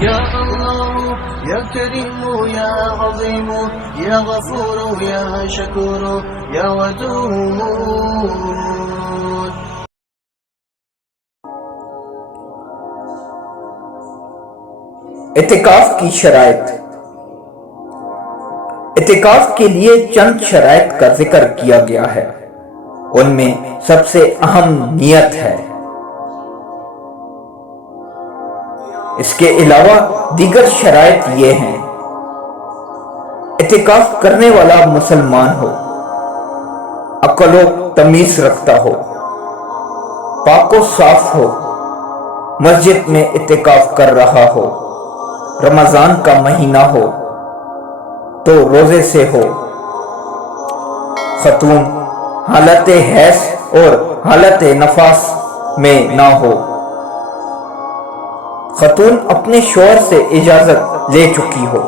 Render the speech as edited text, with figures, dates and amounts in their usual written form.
يا الله يا كريم يا عظيم يا غفور يا شكور يا ودود. اعتکاف کی شرائط۔ اعتکاف کے لیے چند شرائط کا ذکر کیا گیا ہے، ان میں سب سے اہم نیت ہے۔ اس کے علاوہ دیگر شرائط یہ ہیں: اعتکاف کرنے والا مسلمان ہو، عقل و تمیز رکھتا ہو، پاک و صاف ہو، مسجد میں اعتکاف کر رہا ہو، رمضان کا مہینہ ہو تو روزے سے ہو، خاتون حالت حیض اور حالت نفاس میں نہ ہو، خاتون اپنے شوہر سے اجازت لے چکی ہو،